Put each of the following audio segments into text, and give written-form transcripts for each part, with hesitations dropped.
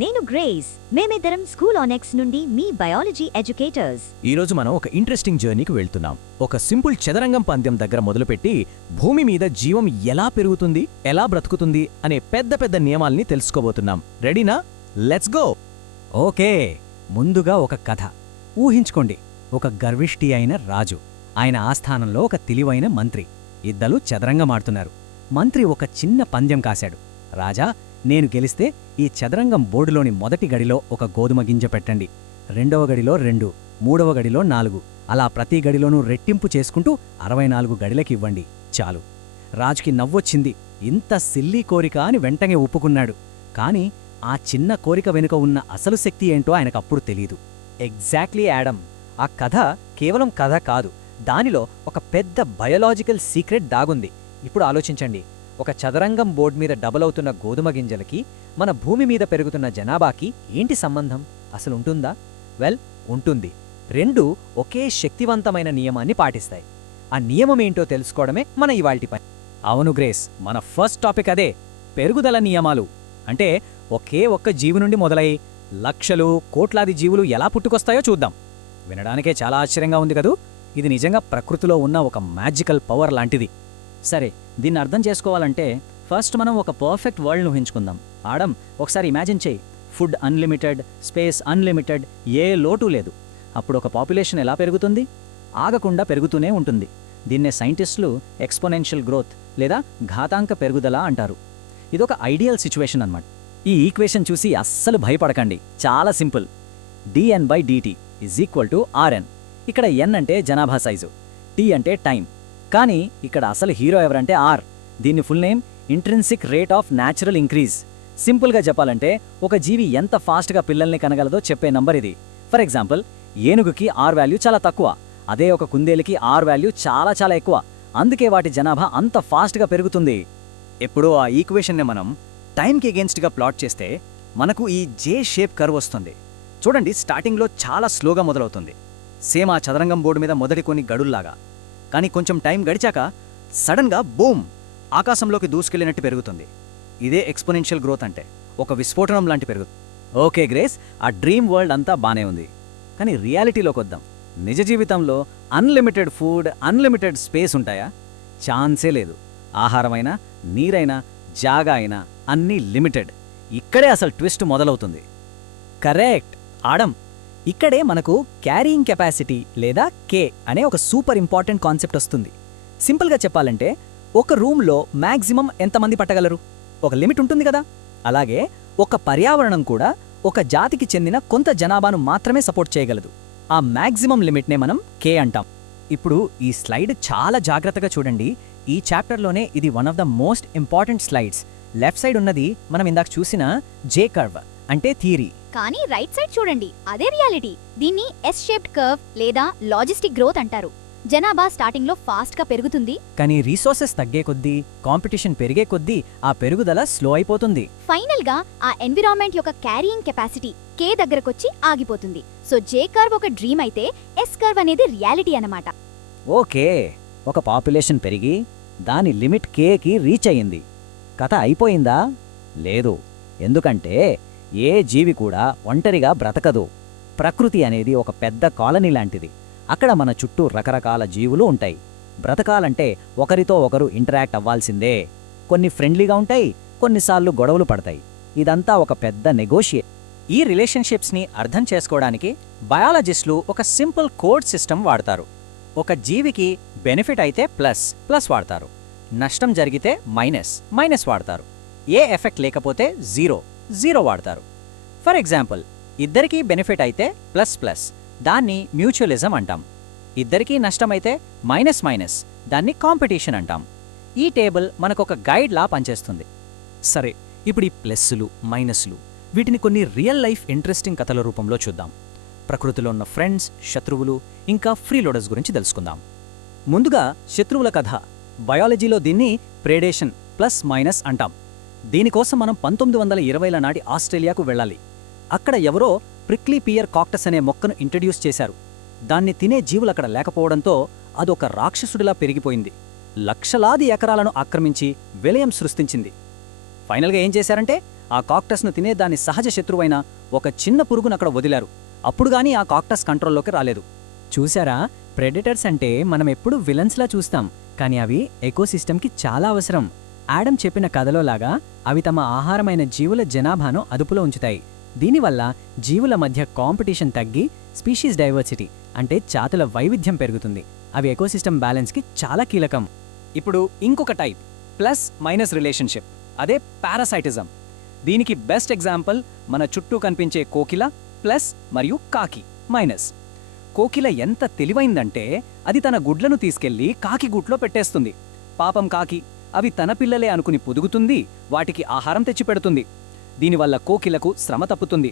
నేను గ్రేస్. మేమిద్దరం స్కూల్ ఆనెక్స్ నుండి మీ బయాలజీ ఎడ్యుకేటర్స్. ఈరోజు మనం ఒక ఇంట్రెస్టింగ్ జర్నీకి వెళ్తున్నాం. ఒక సింపుల్ చదరంగం పందెం దగ్గర మొదలుపెట్టి భూమి మీద జీవం ఎలా పెరుగుతుంది, ఎలా బ్రతుకుతుంది అనే పెద్ద పెద్ద నియమాల్ని తెలుసుకోబోతున్నాం. రెడీనా? Let's go. ఓకే, ముందుగా ఒక కథ ఊహించుకోండి. ఒక గర్విష్టి అయిన రాజు, ఆయన ఆస్థానంలో ఒక తెలివైన మంత్రి. ఇద్దరూ చదరంగమాడుతున్నారు. మంత్రి ఒక చిన్న పందెం కాశాడు. రాజా, నేను గెలిస్తే ఈ చదరంగం బోర్డులోని మొదటి గడిలో ఒక గోధుమ గింజ పెట్టండి, రెండవ గడిలో 2, మూడవ గడిలో 4, అలా ప్రతి గడిలోనూ రెట్టింపు చేసుకుంటూ 64 గడిలకివ్వండి చాలు. రాజుకి నవ్వొచ్చింది. ఇంత సిల్లీ కోరిక అని వెంటనే ఒప్పుకున్నాడు. కాని ఆ చిన్న కోరిక వెనుక ఉన్న అసలు శక్తి ఏంటో ఆయనకప్పుడు తెలీదు. ఎగ్జాక్ట్లీ యాడమ్, ఆ కథ కేవలం కథ కాదు, దానిలో ఒక పెద్ద బయోలాజికల్ సీక్రెట్ దాగుంది. ఇప్పుడు ఆలోచించండి, ఒక చదరంగం బోర్డు మీద డబల్ అవుతున్న గోధుమ గింజలకి మన భూమి మీద పెరుగుతున్న జనాభాకి ఏంటి సంబంధం? అసలు ఉంటుందా? వెల్, ఉంటుంది. రెండు ఒకే శక్తివంతమైన నియమాన్ని పాటిస్తాయి. ఆ నియమమేంటో తెలుసుకోవడమే మన ఇవాల్టి పని. అవును గ్రేస్, మన ఫస్ట్ టాపిక్ అదే, పెరుగుదల నియమాలు. అంటే ఒకే ఒక్క జీవి నుండి మొదలై లక్షలు కోట్లాది జీవులు ఎలా పుట్టుకొస్తాయో చూద్దాం. వినడానికే చాలా ఆశ్చర్యంగా ఉంది కదూ. ఇది నిజంగా ప్రకృతిలో ఉన్న ఒక మ్యాజికల్ పవర్ లాంటిది. సరే, దీన్ని అర్థం చేసుకోవాలంటే ఫస్ట్ మనం ఒక పర్ఫెక్ట్ వరల్డ్ను ఊహించుకుందాం. ఆడమ్, ఒకసారి ఇమాజిన్ చేయి. ఫుడ్ అన్లిమిటెడ్, స్పేస్ అన్లిమిటెడ్, ఏ లోటు లేదు. అప్పుడు ఒక పాపులేషన్ ఎలా పెరుగుతుంది? ఆగకుండా పెరుగుతూనే ఉంటుంది. దీన్నే సైంటిస్టులు ఎక్స్పోనెన్షియల్ గ్రోత్ లేదా ఘాతాంక పెరుగుదల అంటారు. ఇదొక ఐడియల్ సిచ్యువేషన్ అన్నమాట. ఈ ఈక్వేషన్ చూసి అస్సలు భయపడకండి, చాలా సింపుల్. dN/dt = Rn. ఇక్కడ n అంటే జనాభా సైజు, t అంటే టైం. కానీ ఇక్కడ అసలు హీరో ఎవరంటే R. దీన్ని full name intrinsic rate of natural increase. సింపుల్గా చెప్పాలంటే ఒక జీవి ఎంత ఫాస్ట్గా పిల్లల్ని కనగలదో చెప్పే నంబర్ ఇది. ఫర్ ఎగ్జాంపుల్, ఏనుగుకి R వాల్యూ చాలా తక్కువ, అదే ఒక కుందేలుకి R వాల్యూ చాలా చాలా ఎక్కువ. అందుకే వాటి జనాభా అంత ఫాస్ట్గా పెరుగుతుంది. ఎప్పుడో ఆ ఈక్వేషన్ని మనం టైంకి ఎగెన్స్ట్గా ప్లాట్ చేస్తే మనకు ఈ జే షేప్ కర్వ్ వస్తుంది. చూడండి, స్టార్టింగ్లో చాలా స్లోగా మొదలవుతుంది, సేమ్ ఆ చదరంగం బోర్డు మీద మొదటి కొన్ని గడుల్లాగా. కానీ కొంచెం టైం గడిచాక సడన్గా బూమ్, ఆకాశంలోకి దూసుకెళ్లినట్టు పెరుగుతుంది. ఇదే ఎక్స్పోనెన్షియల్ గ్రోత్ అంటే, ఒక విస్ఫోటనం లాంటి పెరుగుతుంది. ఓకే గ్రేస్, ఆ డ్రీమ్ వరల్డ్ అంతా బానే ఉంది. కానీ రియాలిటీలోకి వద్దాం. నిజ జీవితంలో అన్లిమిటెడ్ ఫుడ్, అన్లిమిటెడ్ స్పేస్ ఉంటాయా? ఛాన్సే లేదు. ఆహారమైనా, నీరైనా, జాగా అయినా అన్నీ లిమిటెడ్. ఇక్కడే అసలు ట్విస్ట్ మొదలవుతుంది. కరెక్ట్ ఆడమ్, ఇక్కడే మనకు క్యారీయింగ్ కెపాసిటీ లేదా కే అనే ఒక సూపర్ ఇంపార్టెంట్ కాన్సెప్ట్ వస్తుంది. సింపుల్గా చెప్పాలంటే, ఒక రూమ్లో మ్యాక్సిమం ఎంతమంది పట్టగలరు? ఒక లిమిట్ ఉంటుంది కదా. అలాగే ఒక పర్యావరణం కూడా ఒక జాతికి చెందిన కొంత జనాభాను మాత్రమే సపోర్ట్ చేయగలదు. ఆ మ్యాక్సిమం లిమిట్నే మనం కే అంటాం. ఇప్పుడు ఈ స్లైడ్ చాలా జాగ్రత్తగా చూడండి. ఈ చాప్టర్లోనే ఇది one of the most important slides. Left side ఉన్నది మనం ఇందాక చూసిన జే కర్వ్ అంటే థియరీ. కానీ రైట్ సైడ్ చూడండి, అదే రియాలిటీ. దీన్ని ఎస్ షేప్డ్ కర్వ్ లేదా లాజిస్టిక్ గ్రోత్ అంటారు. జనాభా స్టార్టింగ్ లో ఫాస్ట్ గా పెరుగుతుంది, కానీ రీసోర్సెస్ తగ్గే కొద్దీ, కాంపిటీషన్ పెరిగే కొద్దీ ఆ పెరుగుదల స్లో అయిపోతుంది. ఫైనల్ గా ఆ ఎన్విరాన్మెంట్ యొక్క క్యారీయింగ్ కెపాసిటీ కే దగ్గరకొచ్చి ఆగిపోతుంది. సో జే కర్వ్ ఒక డ్రీమ్ అయితే ఎస్ కర్వ్ అనేది రియాలిటీ అన్నమాట. ఓకే, ఒక పాపులేషన్ పెరిగి దాని లిమిట్ కేకి రీచ్ అయ్యింది. కథ అయిపోయిందా? లేదు. ఎందుకంటే ఏ జీవి కూడా ఒంటరిగా బ్రతకదు. ప్రకృతి అనేది ఒక పెద్ద కాలనీ లాంటిది. అక్కడ మన చుట్టూ రకరకాల జీవులు ఉంటాయి. బ్రతకాలంటే ఒకరితో ఒకరు ఇంటరాక్ట్ అవ్వాల్సిందే. కొన్ని ఫ్రెండ్లీగా ఉంటాయి, కొన్నిసార్లు గొడవలు పడతాయి. ఇదంతా ఒక పెద్ద నెగోషియేట్. ఈ రిలేషన్షిప్స్ని అర్థం చేసుకోవడానికి బయాలజిస్టులు ఒక సింపుల్ కోడ్ సిస్టమ్ వాడతారు. ఒక జీవికి బెనిఫిట్ అయితే ప్లస్ ప్లస్ వాడతారు, నష్టం జరిగితే మైనస్ మైనస్ వాడతారు, ఏ ఎఫెక్ట్ లేకపోతే జీరో జీరో వాడతారు. ఫర్ ఎగ్జాంపుల్, ఇద్దరికీ బెనిఫిట్ అయితే ప్లస్ ప్లస్, దాన్ని మ్యూచువలిజం అంటాం. ఇద్దరికీ నష్టమైతే మైనస్ మైనస్, దాన్ని కాంపిటీషన్ అంటాం. ఈ టేబుల్ మనకొక గైడ్లా పనిచేస్తుంది. సరే, ఇప్పుడు ఈ ప్లస్సులు, మైనస్లు, వీటిని కొన్ని రియల్ లైఫ్ ఇంట్రెస్టింగ్ కథల రూపంలో చూద్దాం. ప్రకృతిలో ఉన్న ఫ్రెండ్స్, శత్రువులు, ఇంకా ఫ్రీలోడర్స్ గురించి తెలుసుకుందాం. ముందుగా శత్రువుల కథ. బయాలజీలో దీన్ని ప్రేడేషన్ ప్లస్ మైనస్ అంటాం. దీనికోసం మనం 1920ల నాటి ఆస్ట్రేలియాకు వెళ్ళాలి. అక్కడ ఎవరో ప్రిక్లీ పియర్ కాక్టస్ అనే మొక్కను ఇంట్రడ్యూస్ చేశారు. దాన్ని తినే జీవులక్కడ లేకపోవడంతో అదొక రాక్షసుడిలా పెరిగిపోయింది. లక్షలాది ఎకరాలను ఆక్రమించి విలయం సృష్టించింది. ఫైనల్గా ఏం చేశారంటే, ఆ కాక్టస్ను తినే దాని సహజ శత్రువైన ఒక చిన్న పురుగును అక్కడ వదిలారు. అప్పుడు గానీ ఆ కాక్టస్ కంట్రోల్లోకి రాలేదు. చూసారా, ప్రెడిటర్స్ అంటే మనం ఎప్పుడూ విలన్స్లా చూస్తాం, కానీ అవి ఎకోసిస్టమ్కి చాలా అవసరం. యాడమ్ చెప్పిన కథలోలాగా అవి తమ ఆహారమైన జీవుల జనాభాను అదుపులో ఉంచుతాయి. దీనివల్ల జీవుల మధ్య కాంపిటీషన్ తగ్గి స్పీషీస్ డైవర్సిటీ అంటే జాతుల వైవిధ్యం పెరుగుతుంది. అవి ఎకోసిస్టమ్ బ్యాలెన్స్కి చాలా కీలకం. ఇప్పుడు ఇంకొక టైప్ ప్లస్ మైనస్ రిలేషన్షిప్, అదే పారాసైటిజం. దీనికి బెస్ట్ ఎగ్జాంపుల్ మన చుట్టూ కనిపించే కోకిల ప్లస్ మరియు కాకి మైనస్. కోకిల ఎంత తెలివైందంటే అది తన గుడ్లను తీసుకెళ్లి కాకి గూట్లో పెట్టేస్తుంది. పాపం కాకి అవి తన పిల్లలే అనుకుని పొదుగుతుంది, వాటికి ఆహారం తెచ్చిపెడుతుంది. దీనివల్ల కోకిలకు శ్రమ తప్పుతుంది,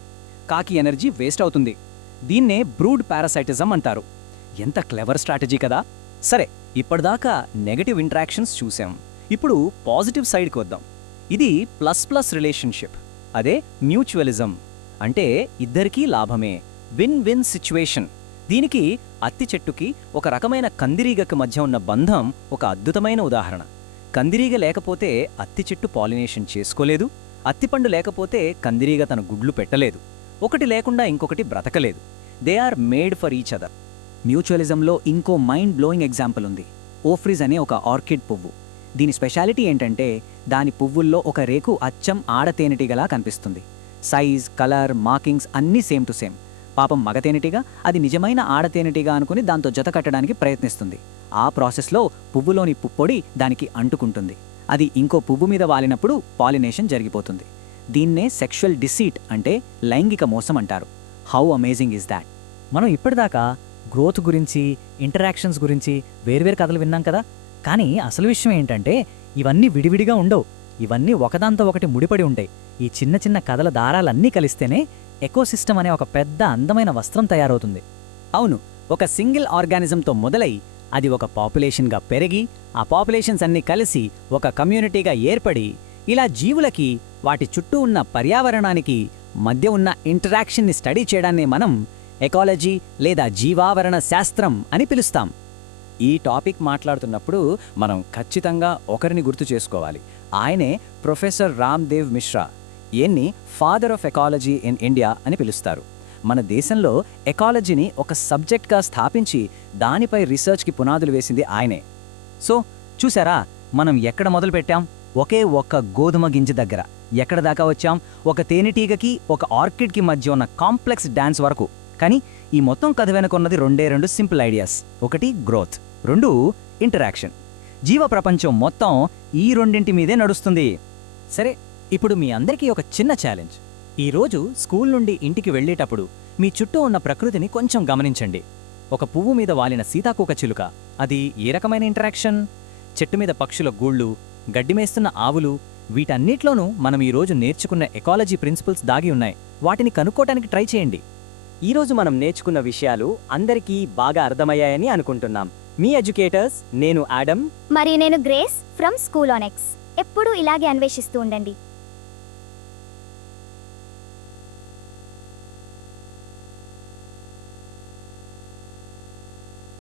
కాకి ఎనర్జీ వేస్ట్ అవుతుంది. దీన్నే బ్రూడ్ పారాసైటిజం అంటారు. ఎంత క్లెవర్ స్ట్రాటజీ కదా. సరే, ఇప్పటిదాకా నెగటివ్ ఇంటరాక్షన్స్ చూసాం. ఇప్పుడు పాజిటివ్ సైడ్కి వద్దాం. ఇది ప్లస్ ప్లస్ రిలేషన్షిప్, అదే మ్యూచువలిజం. అంటే ఇద్దరికీ లాభమే, విన్ విన్ సిచ్యువేషన్. దీనికి అత్తి చెట్టుకి ఒక రకమైన కందిరీగకి మధ్య ఉన్న బంధం ఒక అద్భుతమైన ఉదాహరణ. కందిరీగ లేకపోతే అత్తి చెట్టు పాలినేషన్ చేసుకోలేదు, అత్తిపండు లేకపోతే కందిరీగ తన గుడ్లు పెట్టలేదు. ఒకటి లేకుండా ఇంకొకటి బ్రతకలేదు. They are made for each other. మ్యూచువలిజంలో ఇంకో మైండ్ బ్లోయింగ్ ఎగ్జాంపుల్ ఉంది. ఓఫ్రిజ్ అనే ఒక ఆర్కిడ్ పువ్వు. దీని స్పెషాలిటీ ఏంటంటే దాని పువ్వుల్లో ఒక రేకు అచ్చం ఆడతేనెటీగలా కనిపిస్తుంది. సైజ్, కలర్, మార్కింగ్స్ అన్నీ సేమ్ టు సేమ్. పాపం మగతేనెటీగ అది నిజమైన ఆడతేనెటీగా అనుకుని దాంతో జత కట్టడానికి ప్రయత్నిస్తుంది. ఆ ప్రాసెస్లో పువ్వులోని పుప్పొడి దానికి అంటుకుంటుంది. అది ఇంకో పువ్వు మీద వాలినప్పుడు పాలినేషన్ జరిగిపోతుంది. దీన్నే సెక్షువల్ డిసీట్ అంటే లైంగిక మోసం అంటారు. How amazing is that. మనం ఇప్పటిదాకా గ్రోత్ గురించి, ఇంటరాక్షన్స్ గురించి వేర్వేరు కథలు విన్నాం కదా. కానీ అసలు విషయం ఏంటంటే ఇవన్నీ విడివిడిగా ఉండవు. ఇవన్నీ ఒకదాంతో ఒకటి ముడిపడి ఉంటాయి. ఈ చిన్న చిన్న కథల దారాలన్నీ కలిస్తేనే ఎకోసిస్టమ్ అనే ఒక పెద్ద అందమైన వస్త్రం తయారవుతుంది. అవును, ఒక సింగిల్ ఆర్గానిజంతో మొదలై అది ఒక పాపులేషన్గా పెరిగి ఆ పాపులేషన్స్ అన్నీ కలిసి ఒక కమ్యూనిటీగా ఏర్పడి ఇలా జీవులకి వాటి చుట్టూ ఉన్న పర్యావరణానికి మధ్య ఉన్న ఇంటరాక్షన్ని స్టడీ చేయడాన్ని మనం ఎకాలజీ లేదా జీవావరణ శాస్త్రం అని పిలుస్తాం. ఈ టాపిక్ మాట్లాడుతున్నప్పుడు మనం ఖచ్చితంగా ఒకరిని గుర్తు చేసుకోవాలి. ఆయనే ప్రొఫెసర్ రామ్దేవ్ మిశ్రా. ఈయన్ని father of ecology in India అని పిలుస్తారు. మన దేశంలో ఎకాలజీని ఒక సబ్జెక్ట్గా స్థాపించి దానిపై రీసెర్చ్కి పునాదులు వేసింది ఆయనే. సో చూసారా, మనం ఎక్కడ మొదలుపెట్టాం? ఒకే ఒక్క గోధుమ గింజ దగ్గర. ఎక్కడ దాకా వచ్చాం? ఒక తేనెటీగకి ఒక ఆర్కిడ్కి మధ్య ఉన్న కాంప్లెక్స్ డాన్స్ వరకు. కానీ ఈ మొత్తం కథ వెనుకున్నది రెండు సింపుల్ ఐడియాస్. ఒకటి గ్రోత్, రెండు ఇంటరాక్షన్. జీవ ప్రపంచం మొత్తం ఈ రెండింటి మీదే నడుస్తుంది. సరే, ఇప్పుడు మీ అందరికీ ఒక చిన్న ఛాలెంజ్. ఈరోజు స్కూల్ నుండి ఇంటికి వెళ్ళేటప్పుడు మీ చుట్టూ ఉన్న ప్రకృతిని కొంచెం గమనించండి. ఒక పువ్వు మీద వాలిన సీతాకోక చిలుక, అది ఏ రకమైన ఇంటరాక్షన్? చెట్టు మీద పక్షుల గూళ్ళు, గడ్డిమేస్తున్న ఆవులు, వీటన్నిట్లోనూ మనం ఈరోజు నేర్చుకున్న ఎకాలజీ ప్రిన్సిపల్స్ దాగి ఉన్నాయి. వాటిని కనుక్కోటానికి ట్రై చేయండి. ఈరోజు మనం నేర్చుకున్న విషయాలు అందరికీ బాగా అర్థమయ్యాయని అనుకుంటున్నాం. మీ ఎడ్యుకేటర్స్ నేను యాడమ్, మరి నేను grace from school on X. ఎప్పుడూ ఇలాగే అన్వేషిస్తూ ఉండండి.